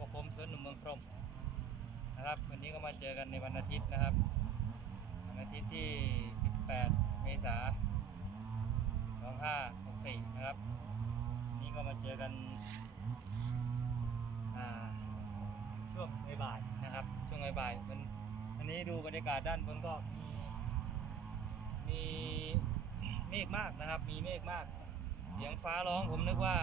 กับผมสวนหนุ่มเมืองพรมนะครับวันนี้ก็มาเจอกันในวันอาทิตย์นะครับวันอาทิตย์ที่ 18 เมษายน2564 นะครับ นี่ก็มาเจอกันอ่าช่วงบ่ายนะครับ ช่วงบ่ายมันวันนี้ดูบรรยากาศด้านบนก็มีมีเมฆมากนะครับ มีเมฆมาก เสียงฟ้าร้องผมนึกว่า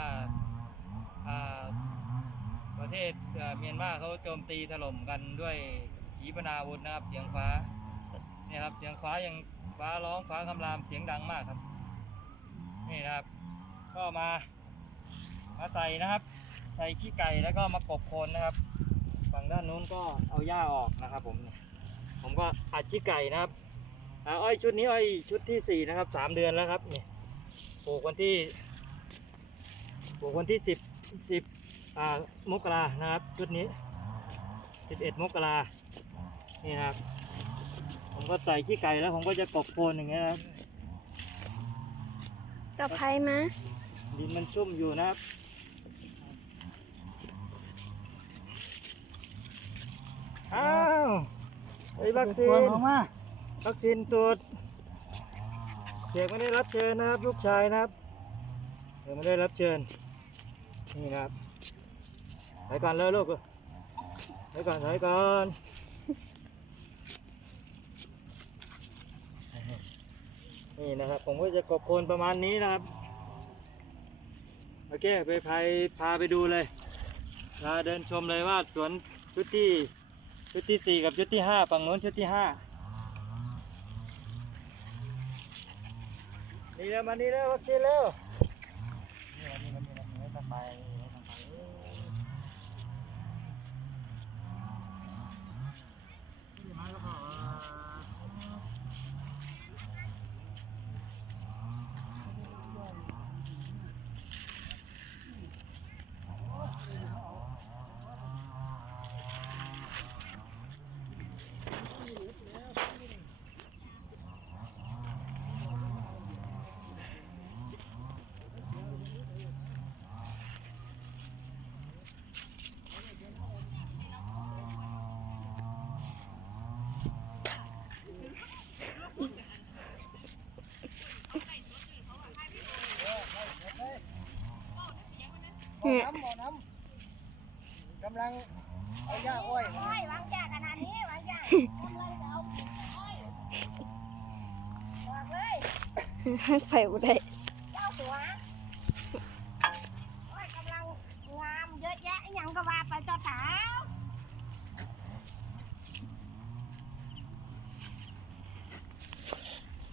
ประเทศเมียนมาเขาโจมตีถล่มกันด้วยขีปนาวุธนะครับ เสียงฟ้าเนี่ยครับเสียงฟ้ายังฟ้าร้องฟ้าคำรามเสียงดังมากครับ นี่นะครับ ก็มา มาใส่นะครับ ใส่ขี้ไก่แล้วก็มากบโคนนะครับ ฝั่งด้านนู้นก็เอาหญ้าออกนะครับ ผม ผมก็อัดขี้ไก่นะครับอ้อยชุดนี้อ้อยชุดที่สี่นะครับสามเดือนแล้วครับเนี่ยปลูกวันที่ปลูกวันที่สิบ สิบอ่ามกรานะครับชุดนี้สิบเอ็ดมกรานี่นะครับ ผมก็ใส่ขี้ไก่แล้วผมก็จะกบโคนอย่างเงี้ยนะครับกับใครมาดินมันชุ่มอยู่นะครับอ้าวไอ้วัคซีนวัคซีนตรวจเด็กไม่ได้รับเชิญนะครับลูกชายนะครับเด็กไม่ได้รับเชิญ นี่นะครับถอยก่อนเลยลูกถอยก่อนถอยก่อนนี่นะครับ ผมก็จะกบโคนประมาณนี้นะครับโอเคไปพาพาไปดูเลยพาเดินชมเลยว่าสวนชุดที่ชุดที่สี่กับชุดที่ห้าฝั่งโน้นชุดที่ห้านี่แล้วมานี่แล้ววัคซีนแล้วนี่มานี่มานี่มานี่ทำไปน้ำบ่อน้ำกำลังเอาหญ้าอ้อยอ้อยวางยาขนาดนี้วางยากำลังจะเอาอ้อยบอกเลยไปบ่ได้เจ้าตัวอ้อยกำลังงามเยอะแยะอหยังก็ว่าไปเจ้าสาว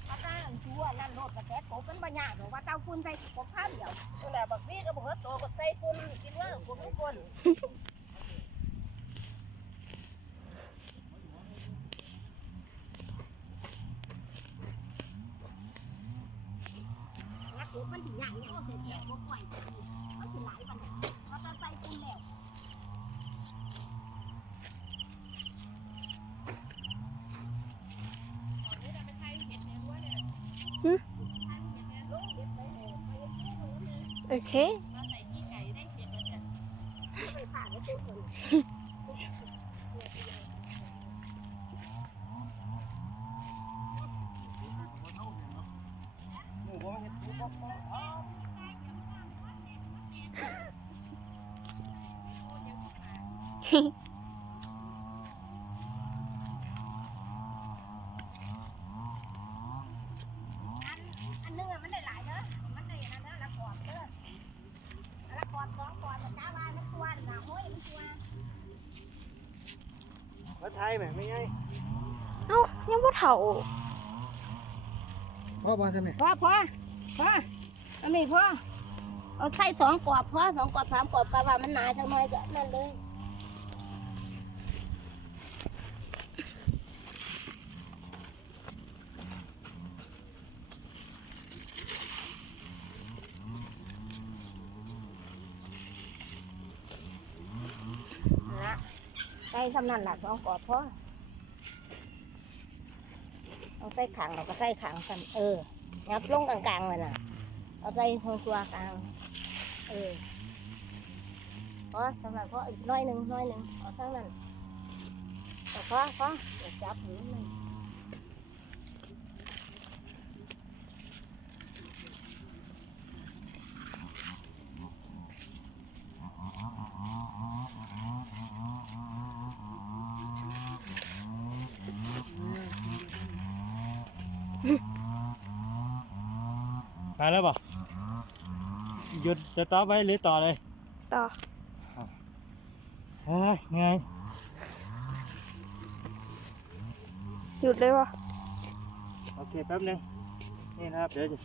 ถ้าตั้งชัวนั่นโลดกระแตกบมันบ่ยากหรอกว่าเจ้าฝุ่นใส่กบผ้าเดียวนั่นแหละบักพี่ก็บอกว่าโตก็ใส่ฝุ่นกินว่าฝุ่นไม่ฝุ่น แล้วกูมันถึงอย่างเงี้ยก็ คือแก่ก็ปล่อยมันถึงหลายปัญหาเราจะใส่คุณแล้วโอเค ไปผ่านแล้วกูคน หมูบ่เห็ดหมูบ่บ่ อันอันนึงอะมันได้หลายเด้อมันได้นะเด้อละกอดเด้อละกอดสอง กอดจ้าบ้านมันตัวหนาห้ยมันตัวมาไทยไหมไม่ไงเอ้ายังบ่เฒ่าพ่อมาทำไมพ่อพ่อพ่ออันนี้พ่อเอาใส่สองกอดพ่อสองกอดสามกอดปลาว่ามันหนาจังเลยก็นั่นเลย ใส่ทำนั่นหลักสองกอดพ่อเอาใส่ขังเราก็ใส่ขังกันเอองับลงกลางๆเลยน่ะ เอาใส่หัวตัวกลาง เออพอสำหรับพออีกน้อยหนึ่งน้อยหนึ่งเอาทั้งนั้นแต่พอพอเดี๋ยวจับหูมัน ไปแล้วบ่หยุดสต็อปไว้หรือต่อเลยต่อเฮ้ยเหนื่อยหยุดเลยวะโอเคแป๊บหนึงนี่นะครับ เดี๋ยวจะ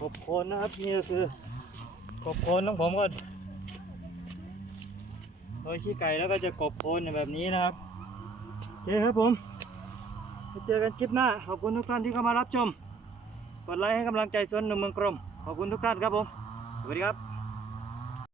กบโคนนะครับนี่ก็คือกบโคนของผมก็โดยขี้ไก่แล้วก็จะกบโคนแบบนี้นะครับโอเคครับผม ไปเจอกันคลิปหน้า ขอบคุณทุกท่านที่เข้ามารับชม กดไลค์ให้กำลังใจสวนหนุ่มเมืองกรม ขอบคุณทุกท่านครับผม สวัสดีครับ